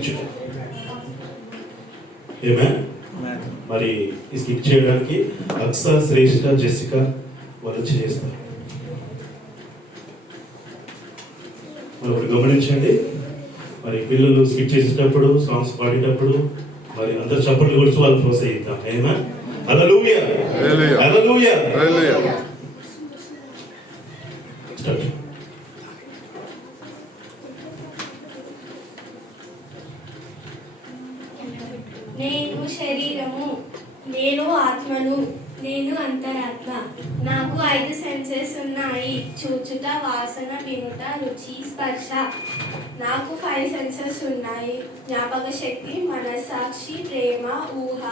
Skit ఏమే మరి ఈ స్కిట్ చేయడానికి అక్సా, శ్రేష్ఠ, జెసికా వాళ్ళు చేస్తారు. మరి ఒకటి గమనించండి, మరి పిల్లలు స్కిట్ చేసేటప్పుడు, సాంగ్స్ పాడేటప్పుడు మరి అందరు చప్పట్లు కొడుచు వాళ్ళు ప్రోత్సహిద్దాం. ఏమే హల్లెలూయా హల్లెలూయా హల్లెలూయా. నేను శరీరము, నేను ఆత్మను, నేను అంతరాత్మ. నాకు 5 సెన్సెస్ ఉన్నాయి: చూచుట, వాసన, వినుట, రుచి, స్పర్శ. నాకు 5 సెన్సెస్ ఉన్నాయి: జ్ఞాపక శక్తి, మనస్సాక్షి, ప్రేమ, ఊహ,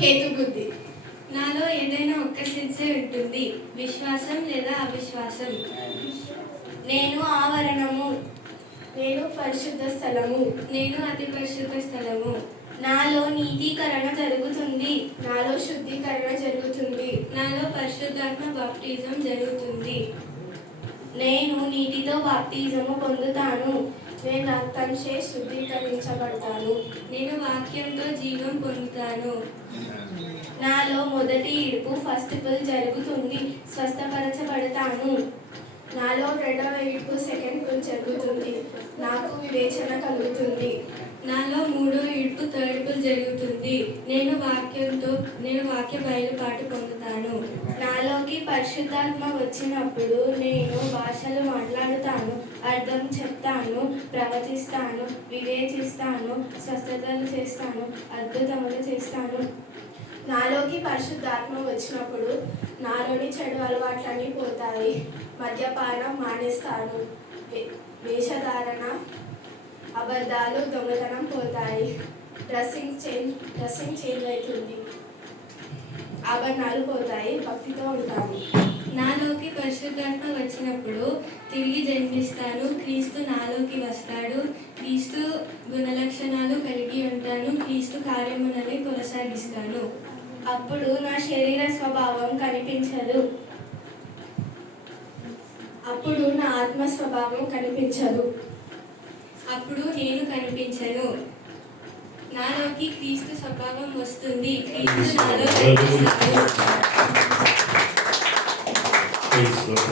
హేతుబుద్ధి. నాలో ఏదైనా ఒక్క సెన్సే ఉంటుంది: విశ్వాసం లేదా అవిశ్వాసం. నేను ఆవరణము, నేను పరిశుద్ధ స్థలము, నేను అతి పరిశుద్ధ స్థలము. నాలో నీతీకరణ జరుగుతుంది, నాలో శుద్ధీకరణ జరుగుతుంది, నాలో పరిశుద్ధాత్మ బాప్టిజం జరుగుతుంది. నేను నీటితో బాప్టిజము పొందుతాను, నేను రక్తంచే శుద్ధీకరించబడతాను, నేను వాక్యంతో జీవం పొందుతాను. నాలో మొదటి ఇడుపు, ఫస్ట్ పుల్ జరుగుతుంది, స్వస్థపరచబడతాను. నాలో రెండవ ఇడుపు, సెకండ్ పుల్ జరుగుతుంది, నాకు వివేచన కలుగుతుంది. నాలో మూడో ఇడుపు, థర్డ్ పుల్ జరుగుతుంది, నేను వాక్య బయలుపాటు పొందుతాను. నాలోకి పరిశుద్ధాత్మ వచ్చినప్పుడు నేను భాషలు మాట్లాడుతాను, అర్థం చెప్తాను, ప్రవచిస్తాను, వివేచిస్తాను, స్వస్థతలు చేస్తాను, అద్భుతములు చేస్తాను. నాలోకి పరిశుద్ధాత్మ వచ్చినప్పుడు నాలోని చెడు అలవాట్లన్నీ పోతాయి. మద్యపానం మానేస్తాను, వేషధారణ, అబద్ధాలు, దొంగతనం పోతాయి. డ్రెస్సింగ్ చేంజ్ అవుతుంది, ఆభరణాలు పోతాయి, భక్తితో ఉంటాను. నాలోకి పరిశుద్ధాత్మ వచ్చినప్పుడు తిరిగి జన్మిస్తాను, క్రీస్తు నాలోకి వస్తాడు, క్రీస్తు గుణలక్షణాలు కలిగి ఉంటాను, క్రీస్తు కార్యములని కొనసాగిస్తాను. అప్పుడు నా శరీర స్వభావం కనిపించదు, అప్పుడు నా ఆత్మ స్వభావం కనిపించదు, అప్పుడు నేను కనిపించను. నాలోకి క్రీస్తు స్వభావం వస్తుంది, క్రీస్తు నాలో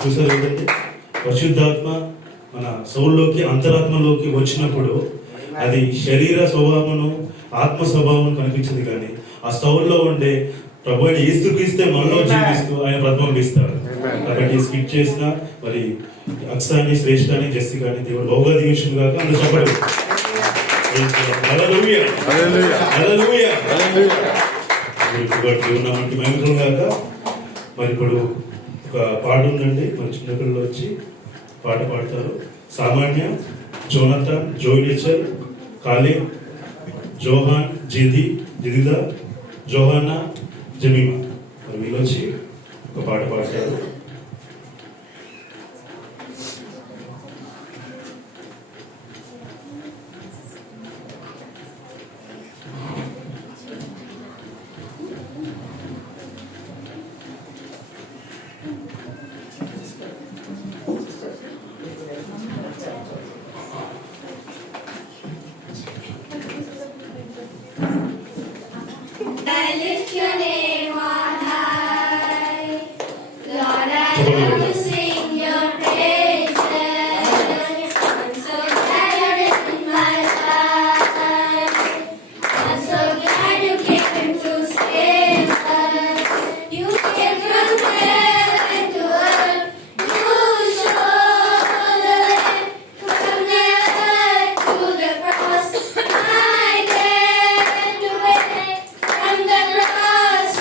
చూసారు ఏంటంటే పరిశుద్ధాత్మ మన సౌల్లోకి, అంతరాత్మలోకి వచ్చినప్పుడు అది శరీర స్వభావమును, ఆత్మ స్వభావం కనిపించింది. కానీ ఆ సౌల్లో ఉండే ప్రభుని యేసుక్రీస్తే మనలో జీవిస్తూ ఆయన ప్రతిబింబిస్తాడు. కాబట్టి స్కిట్ చేసిన మరి అక్సాని, శ్రేష్ఠని, జెసికాని దేవుడు బహుగా దీవించును గాక. అందులో చెప్పండి హల్లెలూయా హల్లెలూయా హల్లెలూయా హల్లెలూయా. దేవుని నామానికి మహిమ కలుగును గాక. మరి ఇప్పుడు ఒక పాట ఉందండి, మన చిన్నపిల్లలు వచ్చి పాట పాడతారు. సామాన్య, జోనథన్, జోయినిచర్, కాలిబ్, జోహాన్, జిదిదా, జోహానా, జమీమా, మరి వీళ్ళు వచ్చి ఒక పాట పాడతారు. From the cross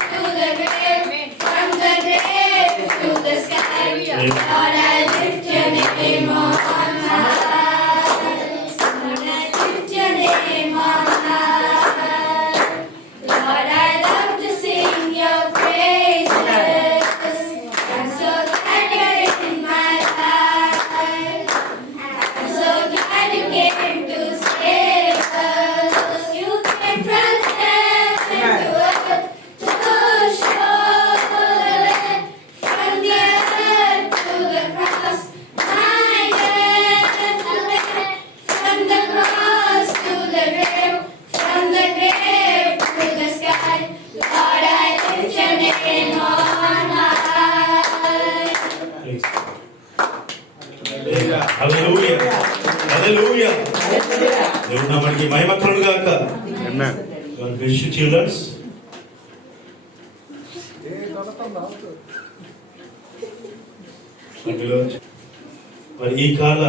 హల్లెలూయా. దేవుడు నామానికి మహిమ కలుగును గాక. God bless you, children. మరి ఈ కాల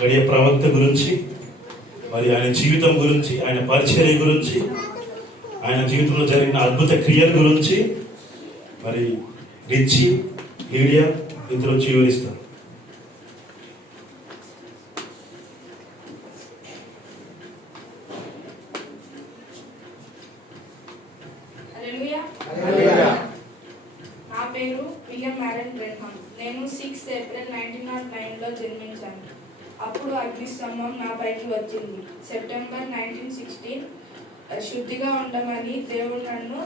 గడియ ప్రవక్త గురించి, మరి ఆయన జీవితం గురించి, ఆయన పరిచర్య గురించి, ఆయన జీవితంలో జరిగిన అద్భుత క్రియల గురించి మరి రిచి, లీడియా ఇద్దరు వచ్చి వివరిస్తారు. నా పేరు విలియం మ్యారన్ బ్రెన్హామ్. నేను 6 ఏప్రిల్ 1909లో జన్మించాను. అప్పుడు అగ్నిస్తంభం నా పైకి వచ్చింది. సెప్టెంబర్ 1916 శుద్ధిగా ఉండమని దేవుడు నన్ను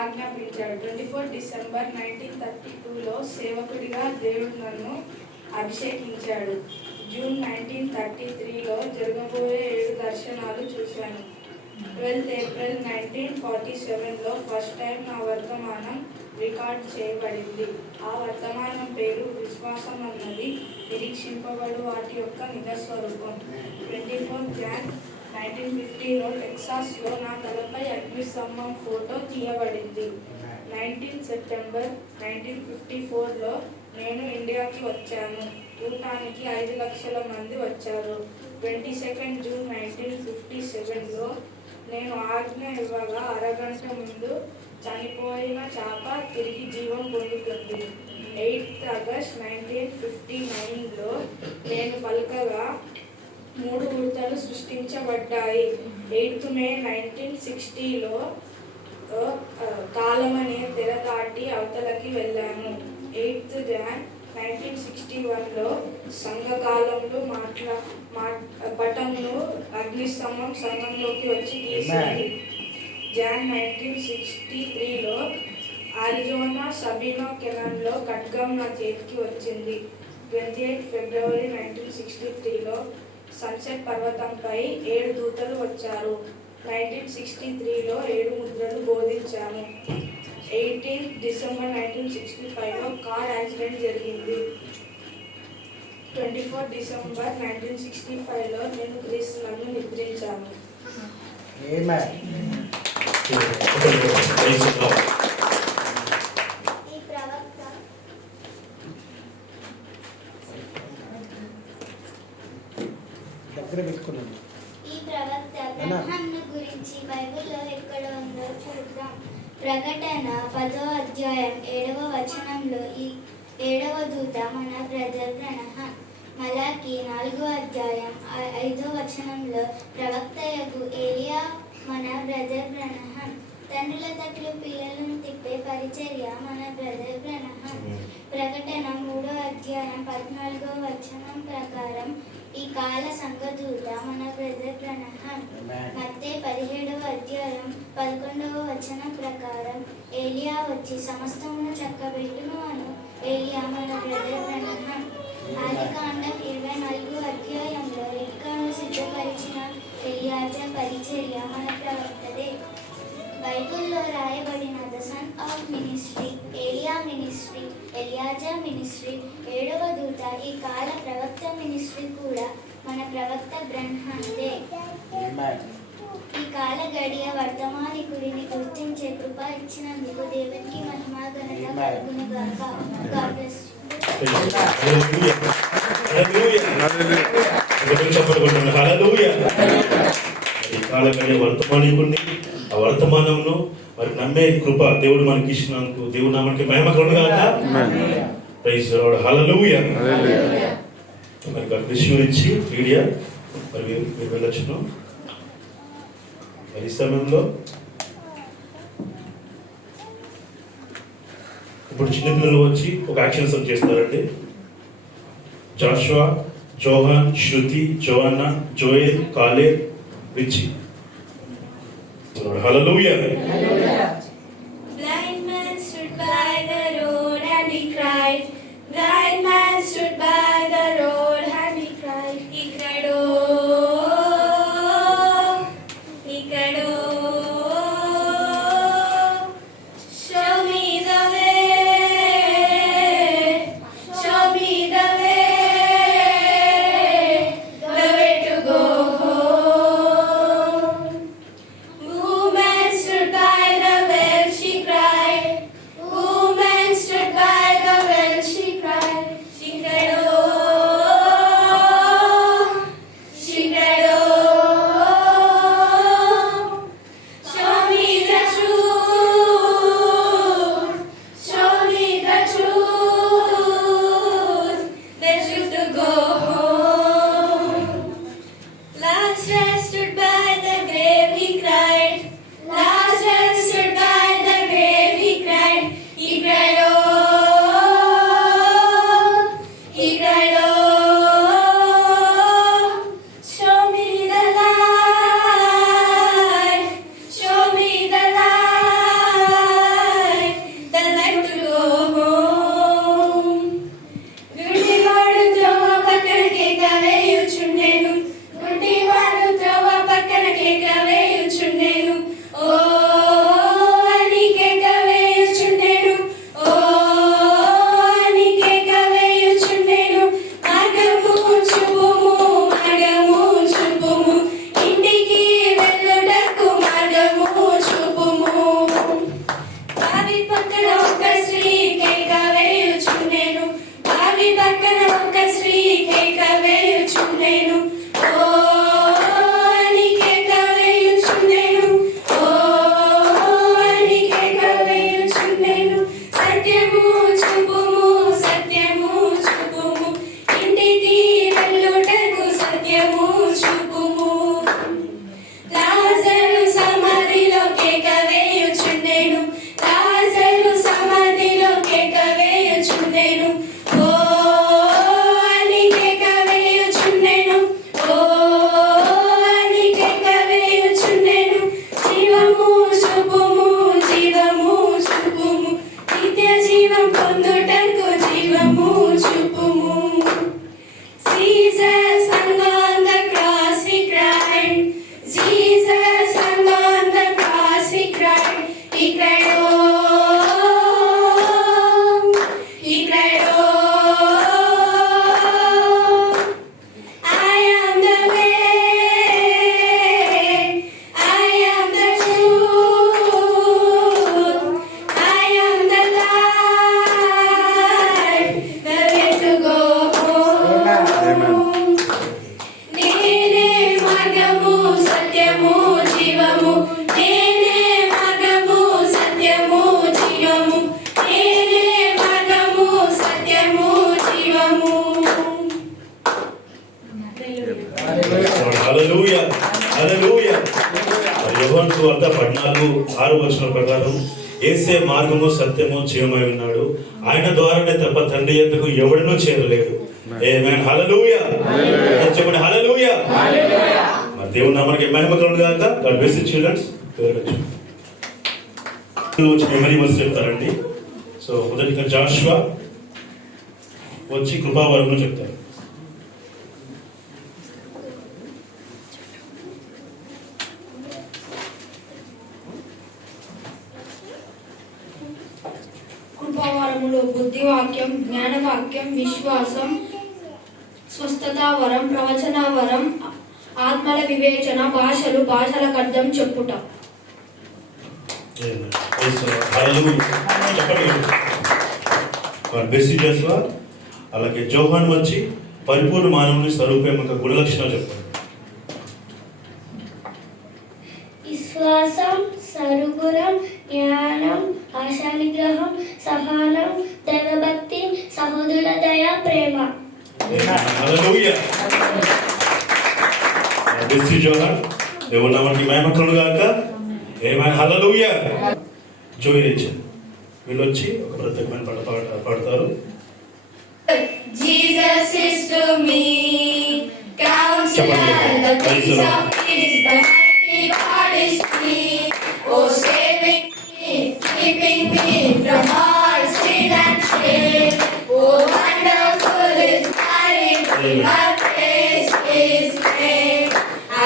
ఆజ్ఞాపించాడు. 24 డిసెంబర్ 1932లో సేవకుడిగా దేవుడు నన్ను అభిషేకించాడు. జూన్ 1933లో జరగబోయే 7 దర్శనాలు చూశాను. 12 ఏప్రిల్ 1947లో ఫస్ట్ టైం నా వర్తమానం రికార్డ్ చేయబడింది. ఆ వర్తమానం పేరు విశ్వాసం అన్నది నిరీక్షింపబడు వాటి యొక్క నిజస్వరూపం. 24 జాన్ 1950లో టెక్సాస్లో నా తలపై అగ్నిస్తంభం ఫోటో తీయబడింది. 19 సెప్టెంబర్ 1954లో నేను ఇండియాకి వచ్చాను. చూడటానికి 5 లక్షల మంది వచ్చారు. 22 జూన్ 1957లో నేను ఆజ్ఞ ఇవ్వగా అరగంట ముందు చనిపోయిన చేప తిరిగి జీవం పొందుతుంది. 8 ఆగస్ట్ 1959లో నేను పలకగా 3 ఉడతలు సృష్టించబడ్డాయి. 8 మే 1960లో కాలం అనే తెర దాటి అవతలకి వెళ్ళాను. 8 జాన్ 1961లో సంఘకాలంలో పటంను అగ్నిస్తంభం సంఘంలోకి వచ్చి తీసింది. జాన్ 1963లో అరిజోనా సబినో కెనాన్లో ఖడ్గం నా చేతికి వచ్చింది. 28 ఫిబ్రవరి 1963లో సన్సెట్ పర్వతంపై 7 దూతలు వచ్చారు. 1963లో 7 ముద్రలు బోధించాను. 18 డిసెంబర్ 1965లో కార్ యాక్సిడెంట్ జరిగింది. 24 డిసెంబర్ 1965లో నేను క్రీస్తునందు నిద్రించాను. ఈ ప్రవక్త బ్రహ్మాంను గురించి బైబిల్లో ఎక్కడ ఉందో చూద్దాం. ప్రకటన 10వ అధ్యాయం 7వ వచనంలో ఈ 7వ దూత మన బ్రదర్ బ్రహ్మాన్. మలాకి 4వ అధ్యాయం 5వ వచనంలో ప్రవక్తయగు ఏలియా మన బ్రదర్ బ్రహ్మాన్. తండ్రుల తట్లు పిల్లలను తిప్పే పరిచర్య మన బ్రదర్ బ్రహ్మాన్. ప్రకటన 3వ అధ్యాయం 14వ వచనం ప్రకారం ఈ కాల సంఘదూత మన బ్రదర్ బ్రహ్మాన్. మత్తయి 17వ అధ్యాయం 11వ వచనం ప్రకారం ఏలియా వచ్చి సమస్తమును చక్కబెట్టును అను ఏలియా మన బ్రదర్ బ్రహ్మాన్. ఆదికాండం 24వ అధ్యాయంలో రిబ్కాను సిద్ధపరిచిన ఎలియాజా పరిచర్య మన ప్రవక్తదే. బైబిల్లో రాయబడిన ద సన్ ఆఫ్ మినిస్ట్రీ, ఏలియా మినిస్ట్రీ, ఎలియాజా మినిస్ట్రీ, 7వ దూత ఈ కాల ప్రవక్త మినిస్ట్రీ కూడా మన ప్రవక్త బ్రహ్మాందే. ఈ కాల గడియ వర్తమానికుడిని గుర్తించే కృప ఇచ్చినందుకు దేవునికి మహిమ ఘనత కలుగును గాక. గాడ్ బ్లెస్ ఈ కాల గడియ వర్తమానికుడిని, ఆ వర్తమానంలో మరి నమ్మే కృప దేవుడు మనకి ఇచ్చినందుకు దేవుడు నామానికి మహిమ కలుగును గాక. Praise the Lord. హల్లెలూయా. మరి God bless you Richie, Lydia. మరి మీరు వెళ్ళొచ్చును. మరి ఈ సమయంలో ఇప్పుడు చిన్నపిల్లలు వచ్చి ఒక యాక్షన్ సమ్ చేస్తారండి. జాషువా, జోహాన్, శృతి, జోహన్నా, Joel, Caleb, Richie. Hallelujah. Blind man stood by the road and he cried. Blind man stood by the road and he cried. He cried, oh, he cried, oh, show me the way, show me the way. The మార్గము సత్యము జీవము నేనే మార్గము సత్యము జీవము నేనే మార్గము సత్యము జీవము. హల్లెలూయా హల్లెలూయా. యోహాను సువార్త 14:6 ప్రకారం యేసే మార్గము సత్యము జీవమై ఉన్నాడు, ఆయన ద్వారానే తప్ప తండ్రి యొద్దకు ఎవడనూ చేరలేడు. ఆమేన్ హల్లెలూయా. చెప్పండి హల్లెలూయా. మరి దేవుని నామానికి మహిమ కలుగును గాక. God bless you childrens. Memory verse చెప్తారండి. సో మొదటిగా జాషువా వచ్చి కృపావరమును చెప్తారు. కృపావరములు బుద్ధివాక్యం, జ్ఞానవాక్యం, విశ్వాసం, స్వస్థతావరం, ప్రవచనావరం, ఆత్మల వివేచన, భాషలు, భాషలకు అర్థం చెప్పుట. అలాగే జోహాన్ వచ్చి పరిపూర్ణ మానవుని స్వరూపం యొక్క గుణ లక్షణాలు చెప్తారు. విశ్వాసం, సరుగురం, జ్ఞానం, ఆశా నిగ్రహం, సహనం, దైవభక్తి, సహోదరుల దయ, ప్రేమ. హల్లెలూయా. జోహాన్ దేవుని నామానికి మహిమ కలుగును గాక. ఆమేన్ హల్లెలూయా. జోయి రేచల్ వీళ్ళు వచ్చి ఒక ప్రత్యేకమైన పాట పాడతారు. Jesus is to me, Counselor, the Prince of Peace, the mighty God is me. Oh, saving me, keeping me from all sin and shame. Oh, wonderful is my Redeemer, praise His name.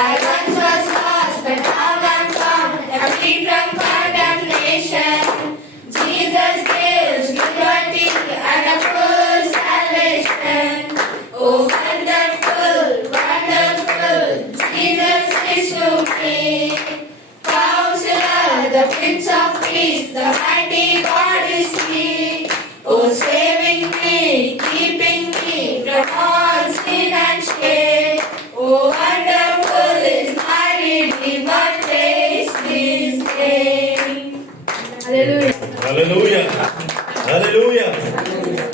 I once was lost, but now I'm found, I'm free from condemnation. Jesus gives liberty and a full salvation. Oh, wonderful, wonderful, Jesus is to me. Counselor, the Prince of Peace, the mighty God is He. Oh, saving me, keeping me from all sin and shame. Oh, wonderful is my Redeemer, praise His name. Hallelujah. Hallelujah హల్లెలూయా.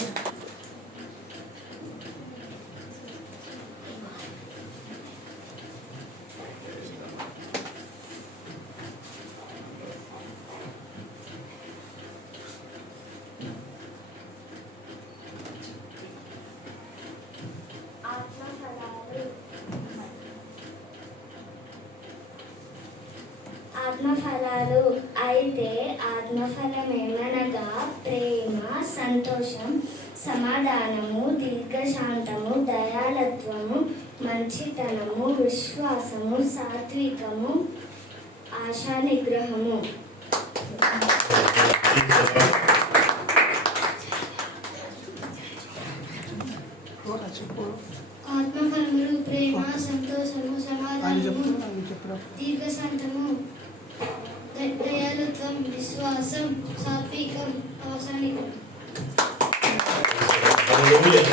ఆత్మఫలాలు అయితే ఆత్మఫలమేమనగా ప్రేమ, సంతోషం, సమాధానము, దీర్ఘశాంతము, దయాళత్వము, మంచితనము, విశ్వాసము, సాత్వికము, ఆశా నిగ్రహము. ఆత్మఫలములు ప్రేమ, సంతోషము, సమాధానము, దీర్ఘశాంతము, దయాళుత్వం, విశ్వాసం, సాత్వికం, ఆశా నిగ్రహం. హల్లెలూయా.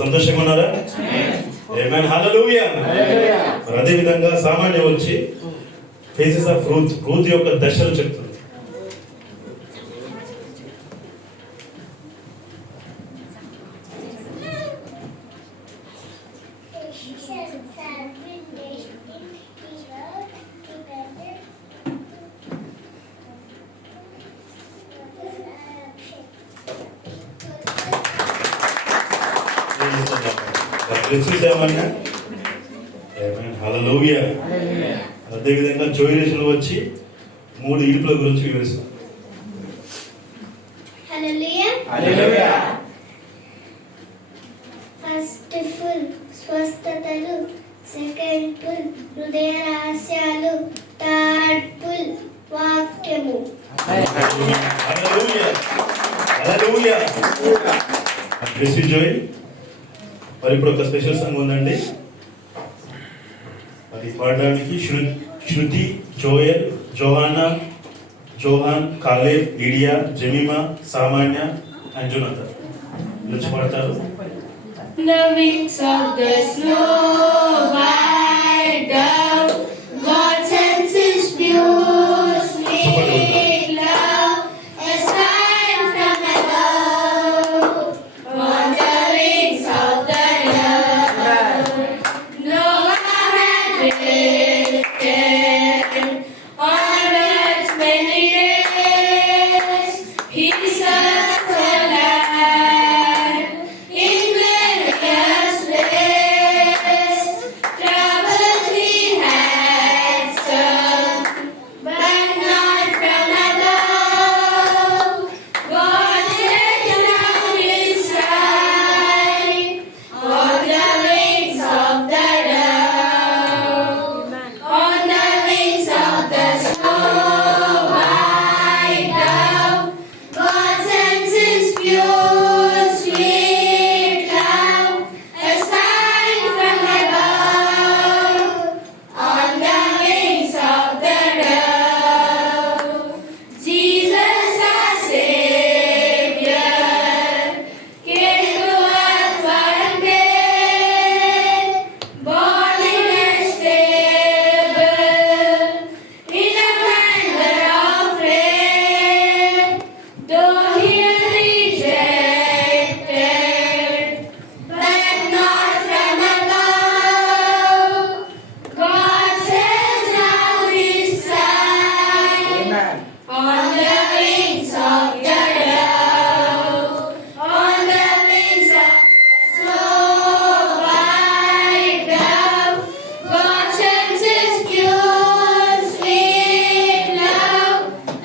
సంతోషంగా ఉన్నారా? ఆమేన్ హల్లెలూయా. మరి అదే విధంగా సామాన్య వచ్చి ఫేసెస్ ఆఫ్ రూత్ యొక్క దశలు చెప్తుంది. చూసామన్నా హల్లెలూయా. అదేవిధంగా జోయిరేషన్లు వచ్చి 3 ఇడుపుల గురించి వివరిస్తారు. హల్లెలూయా. ఫస్ట్ ఫుల్ స్వస్థతలు, సెకండ్ ఫుల్ హృదయ రహస్యాలు, థర్డ్ ఫుల్ వాక్యము. హల్లెలూయా హల్లెలూయా. జోయి మరి ఇప్పుడు ఒక స్పెషల్ సాంగ్ ఉందండి, అది పాడడానికి శృతి, జోయల్, జోహాన్, కాలేబ్, లిడియా, జమీమా, సామాన్య అండ్ జోనాథన్ నుంచి పాడతారు. The wings of the snow white dove, God sends His pure sweet love, a sign from above. On the wings of the dove, Noah had rested on earth's many days. He searched for land in various ways. Troubles he had some, but not from above. God stretched out His side on the wings of the dove, on the wings of the snow white dove. God sends His pure sweet love, a sign from above, on the wings of the dove. Jesus our Savior came to earth one day, born in a stable, in a manger of flame. Though He rejected, but not from above, God sends down His Son on the wings of the dove, on the wings of the snow white dove. God sends His pure sweet love,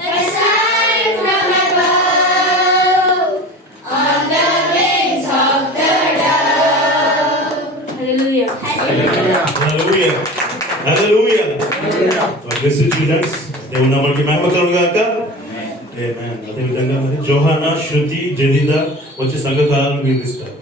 a sign from above, on the wings of the dove. Hallelujah. Hallelujah, hallelujah. Blessed childrens, దేవుని నామానికి మహిమ కలుగును గాక. ఆమేన్. అదే విధంగా మరి జోహానా, శృతి, జదీదా వచ్చి సంఘకాలను నిర్మిస్తారు.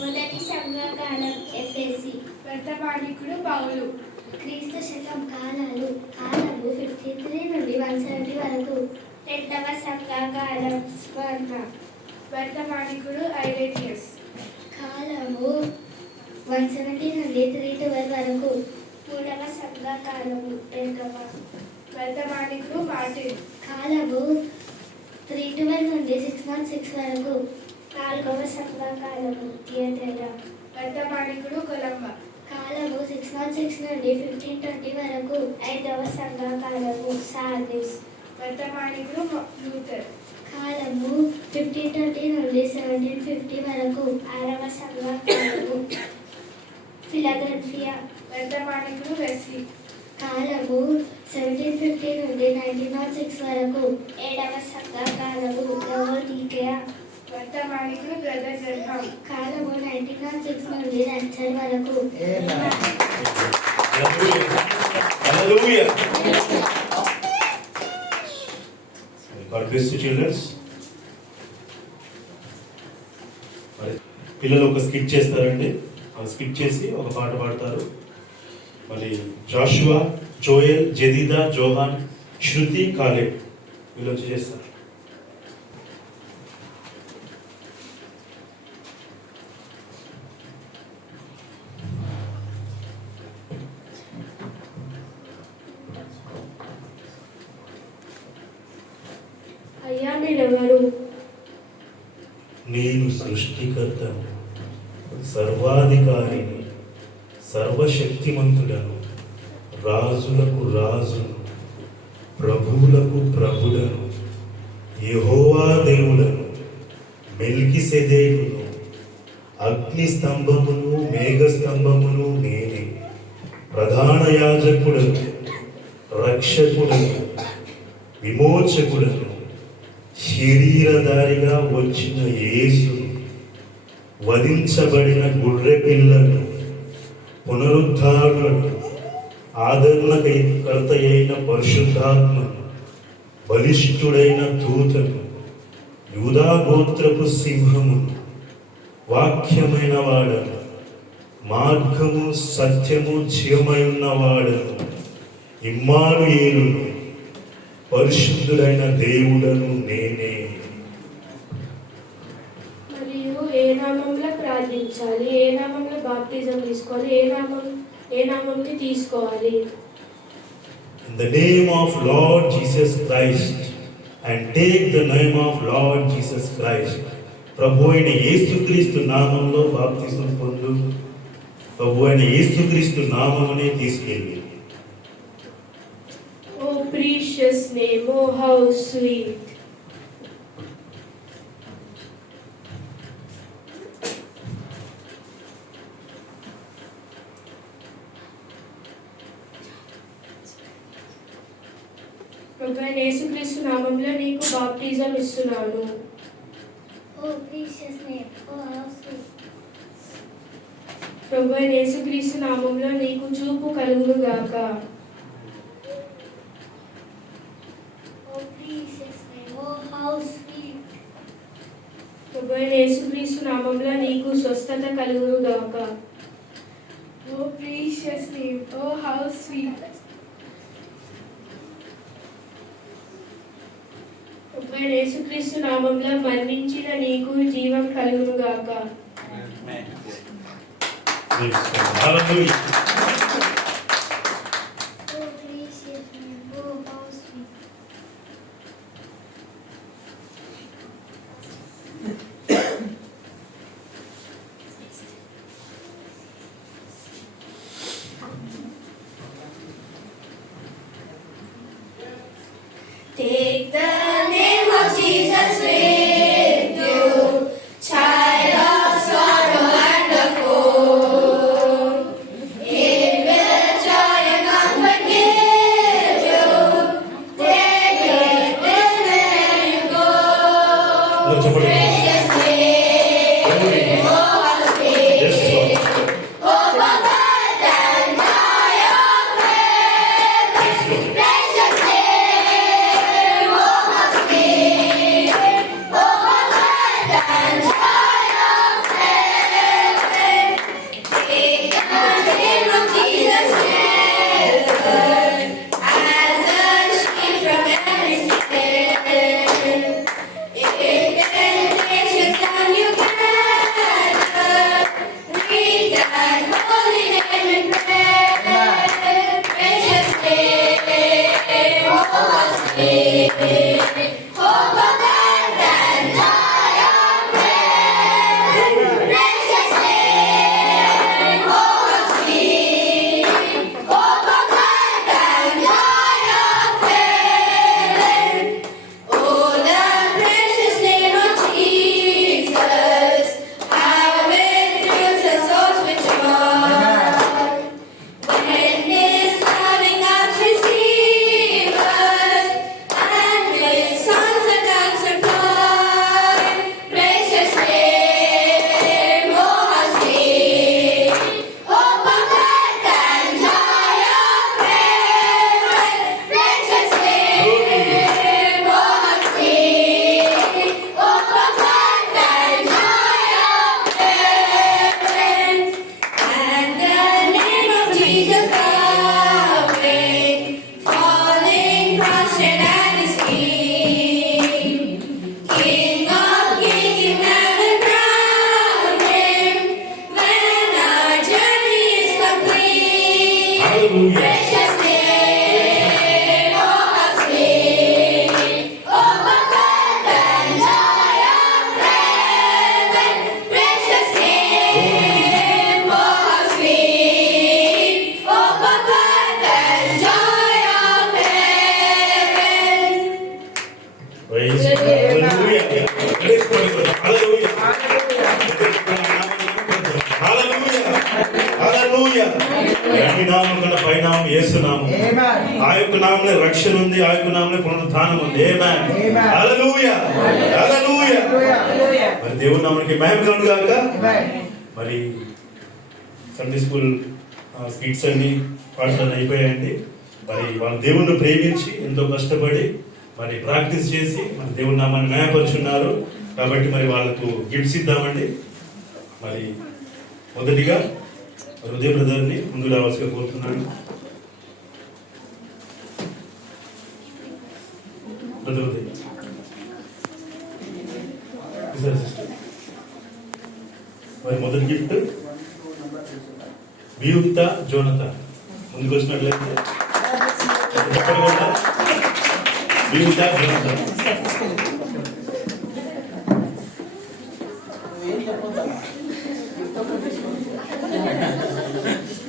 మొదటి సంఘకాలం ఎఫెసి. వర్తమానికుడు పౌలు. క్రీస్తు శకం కాలము 53 నుండి 170 వరకు. రెండవ సంఘకాలం స్మరణ. వర్తమానికుడు ఐరేనియస్. కాలము 170 నుండి 312 వరకు. మూడవ సంఘకాలము రెండవ. వర్తమానికుడు మార్టిన్. కాలము 312 నుండి 616 వరకు. నాలుగవ సంఘకాలము థియేటరా. వర్తమానికుడు కొలంబా. కాలము 616 నుండి 1520 వరకు. ఐదవ సంఘకాలము సార్డిస్. వర్తమానికుడు లూథర్. కాలము 1520 నుండి 1750 వరకు. ఆరవ సంఘకాలము ఫిలదెల్ఫియా. వర్తమానికుడు వెస్లీ. కాలము 1750 నుండి 1906 వరకు. ఏడవ సంఘకాలము లవోదికయ. వర్తమానికుడు బ్రదర్ గ్రహాం. కాలము 1906 నుండి 19 వరకు. Hallelujah, hallelujah. God bless you childrens. మరి పిల్లలు ఒక స్కిట్ చేస్తారండి, ఆ స్కిట్ చేసి ఒక పాట పాడతారు. మరి జాషువా, జోయల్, జదీదా, జోహాన్, శృతి, కాలేబ్ వీళ్ళు వచ్చి చేస్తారు. అయ్యా మీరెవరు? నేను సృష్టికర్తను, సర్వాధికారిని, సర్వశక్తిమంతుడను, రాజులకు రాజును, ప్రభువులకు ప్రభుడను, యెహోవా దేవుడను, మెల్కిసెదెకును, అగ్ని స్తంభమును మేఘ స్తంభమును నేనే, ప్రధాన యాజకుడను, రక్షకుడను, విమోచకుడను, శరీరధారిగా వచ్చిన యేసు, వధించబడిన గొర్రె పిల్లను, పునరుద్ధారులను, ఆదరణకర్త అయిన పరిశుద్ధాత్మను, బలిష్ఠుడైన దూతను, యూదా గోత్రపు సింహమును, వాక్యమైన వాడను, మార్గము సత్యము జీవమై ఉన్నవాడను, ఇమ్మానుయేలును, పరిశుద్ధుడైన దేవుడను నేనే. మరియు ఏ నామంలో ప్రార్థించాలి, ఏ నామంలో బాప్తిజం తీసుకోవాలి, ఏ నామంని తీసుకోవాలి? In the name of Lord Jesus Christ, and take the name of Lord Jesus Christ. ప్రభు అయిన యేసుక్రీస్తు నామంలో బాప్తిజం పొందు. ప్రభు అయిన యేసుక్రీస్తు నామమునే తీసుకెళ్ళి. Oh precious name, oh how sweet. ప్రభువైన యేసుక్రీస్తు నామంలో నీకు బాప్తిజం ఇస్తున్నాను. Oh precious name, oh how sweet. ప్రభువైన యేసుక్రీస్తు నామంలో నీకు చూపు కలుగును గాక. Oh precious name, oh how sweet. ప్రభువైన యేసుక్రీస్తు నామంలో నీకు స్వస్థత కలుగును గాక. Oh precious name, oh how sweet. ప్రభువైన యేసుక్రీస్తు నామంలో మరణించిన నీకు జీవం కలుగును గాక. హల్లెలూయా. Oh precious name, oh how sweet. Take the name of Jesus with you, child of sorrow and of woe. In ఆ యొక్క నామంలో రక్షణ ఉంది, ఆ యొక్క నామంలో పునరుద్ధానం ఉంది. ఆమేన్. హల్లెలూయా, హల్లెలూయా. మరి దేవుని నామానికి మహిమ కలుగును గాక. మరి సండే స్కూల్ స్కిట్స్ అన్ని పాటలు అయిపోయాయండి. మరి వాళ్ళు దేవుణ్ణి ప్రేమించి ఎంతో కష్టపడి మరి ప్రాక్టీస్ చేసి మన దేవుని నామాన్ని మహిమపరుచున్నారు. కాబట్టి మరి వాళ్ళకు గిఫ్ట్స్ ఇద్దామండి. మరి మొదటిగా హృదయ బ్రదర్ని ముందు రావాల్సిగా కోరుతున్నాను. బ్రదర్ హృదయ్. మరి మొదటి గిఫ్ట్ వియుక్త జోనత. ముందుకు వచ్చినట్లయితే చెప్పకుండా వియుక్త జోనత.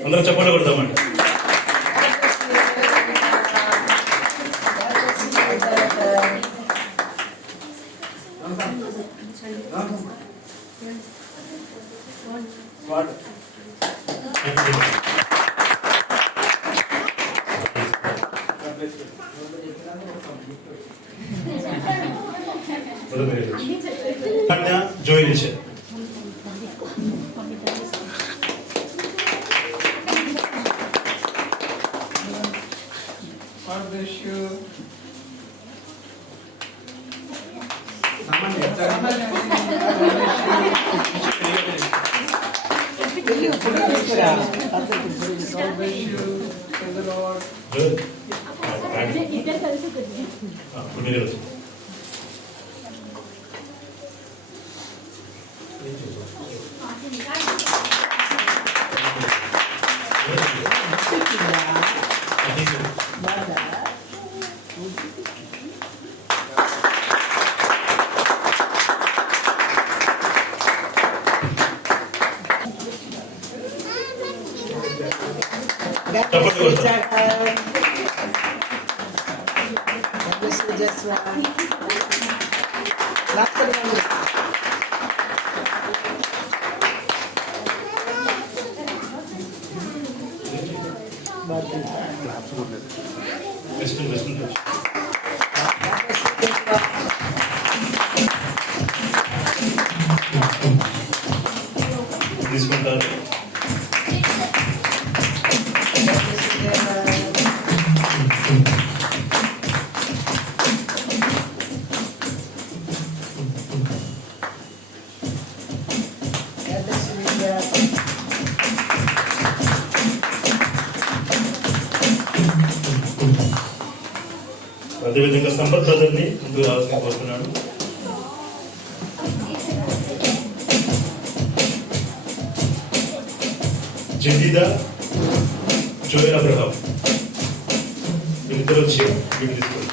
అందరం చెప్పండి కొడతామండి. జోయినేషన్. తీసుకుంటారు. అదేవిధంగా సంపత్ బ్రదర్ని ముందు రావాల్సిన కోరుతున్నాను. జదీదా జోయల్ అబ్రహాం వీళ్ళిద్దరు వచ్చి వీళ్ళు తీసుకోండి.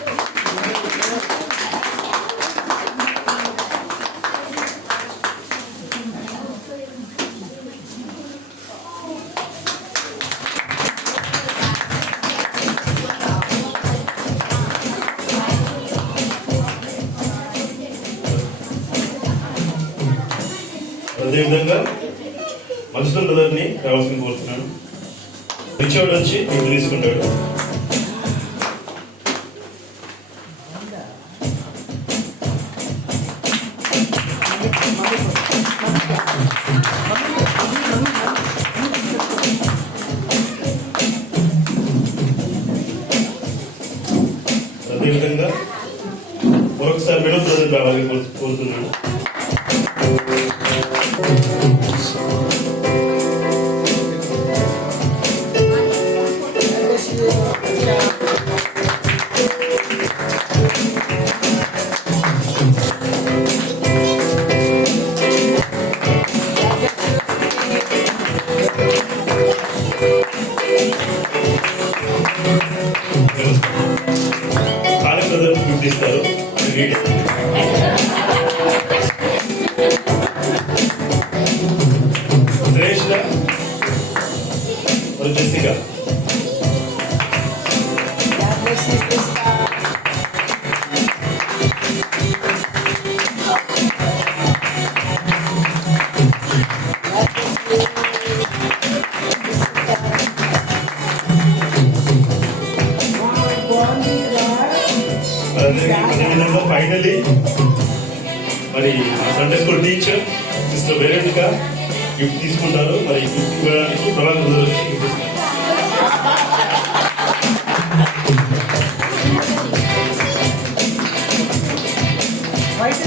అదేవిధంగా మధుసూదన్ బ్రదర్ని రావాల్సిన కోరుతున్నాను. రిచర్డ్ వచ్చి వీళ్ళు తీసుకుంటాడు. అదేవిధంగా మరొకసారి వినోద్ బ్రదర్ రావాలని కోరుతున్నాను. మా సండే స్కూల్ టీచర్ సిస్టర్ వేరేందుక గిఫ్ట్ తీసుకుంటారు. మరి గిఫ్ట్ ఇవ్వడానికి ప్రభాకర్ గారు వచ్చి గిఫ్ట్ ఇస్తారు. వైట్